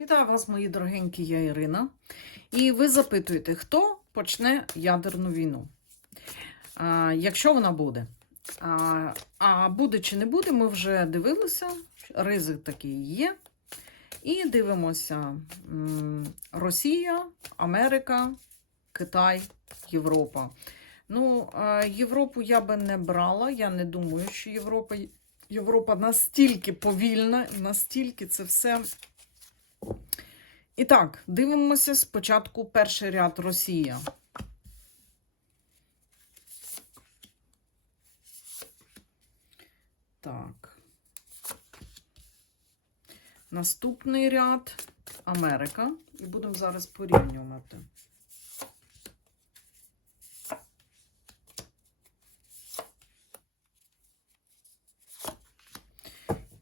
Вітаю вас, мої дорогенькі, я Ірина. І ви запитуєте, хто почне ядерну війну? А, якщо вона буде. А, а буде чи не буде, ми вже дивилися. Ризик такий є. І дивимося: Росія, Америка, Китай, Європа. Ну, Європу я би не брала. Я не думаю, що Європа, Європа настільки повільна, настільки це все. І так, дивимося спочатку перший ряд Росія. Так. Наступний ряд Америка. І будемо зараз порівнювати.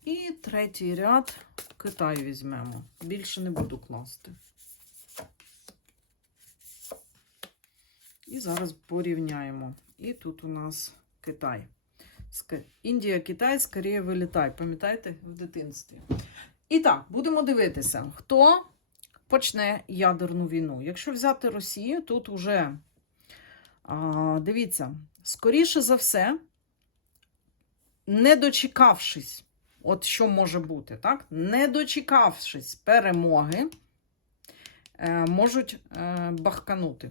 І третій ряд Китай візьмемо. Більше не буду класти. І зараз порівняємо. І тут у нас Китай. Індія, Китай, скоріше вилітай. Пам'ятаєте в дитинстві? І так, будемо дивитися, хто почне ядерну війну. Якщо взяти Росію, тут уже а, дивіться, скоріше за все, не дочекавшись От що може бути, так? Не дочекавшись перемоги, е, можуть е, бахканути.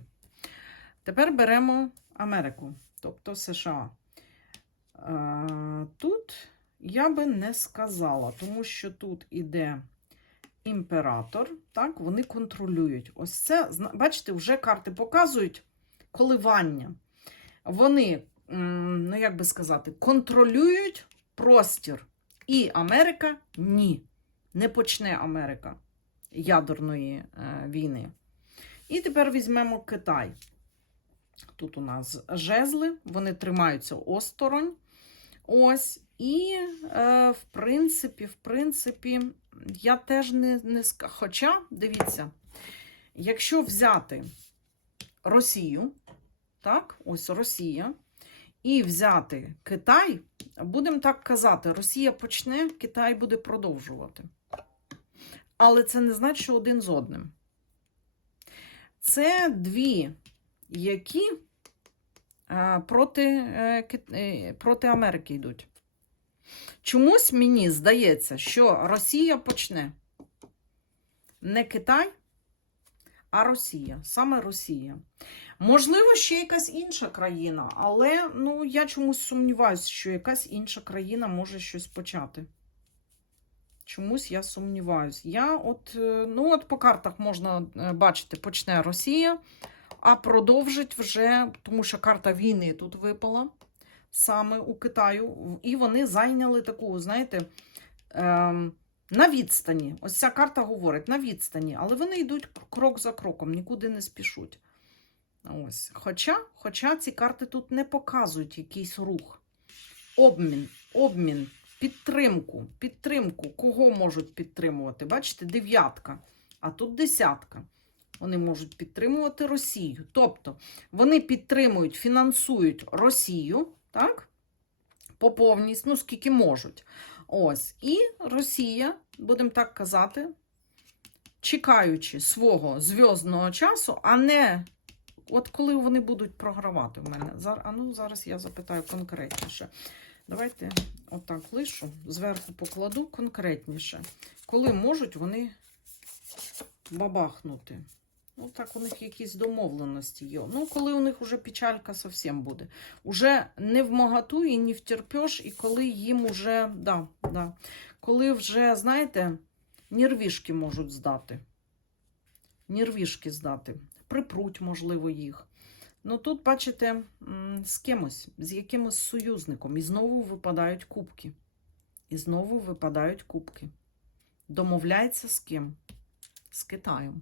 Тепер беремо Америку, тобто США. Е, тут я би не сказала, тому що тут іде імператор, так, вони контролюють. Ось це, бачите, вже карти показують коливання. Вони, ну як би сказати, контролюють простір. І Америка ні. Не почне Америка ядерної е, війни. І тепер візьмемо Китай. Тут у нас жезли, вони тримаються осторонь. Ось. І, е, в принципі, в принципі, я теж не, не Хоча, дивіться, якщо взяти Росію, так, ось Росія, і взяти Китай, будемо так казати, Росія почне, Китай буде продовжувати. Але це не значить, що один з одним. Це дві, які е, проти, е, е, проти Америки йдуть. Чомусь мені здається, що Росія почне не Китай, а Росія. Саме Росія. Можливо, ще якась інша країна, але ну, я чомусь сумніваюся, що якась інша країна може щось почати. Чомусь я сумніваюсь. Я от, е, ну, от по картах можна е, бачити, почне Росія, а продовжить вже, тому що карта війни тут випала саме у Китаю, і вони зайняли таку, знаєте, ем, на відстані. Ось ця карта говорить на відстані, але вони йдуть крок за кроком, нікуди не спішуть. Ось. Хоча, хоча ці карти тут не показують якийсь рух. Обмін, обмін, підтримку, підтримку. Кого можуть підтримувати? Bачите, дев'ятка, а тут десятка. Вони можуть підтримувати Росію. Тобто вони підтримують, фінансують Росію, так? По повністю, ну, скільки можуть. Ось. І Росія, будемо так казати, чекаючи свого зв'язного часу, а не От коли вони будуть програвати в мене. Зараз, а ну, зараз я запитаю конкретніше. Давайте отак лишу, зверху покладу конкретніше. Коли можуть вони бабахнути? Ну, так, у них якісь домовленості є. Ну, коли у них вже печалька зовсім буде. Уже не в моготу і не втерпеш, і коли їм уже, да, да, коли вже, знаєте, нервішки можуть здати. Нервішки здати припруть, можливо, їх. Ну тут, бачите, з кимось, з якимось союзником. І знову випадають кубки. І знову випадають кубки. Домовляється з ким? З Китаєм.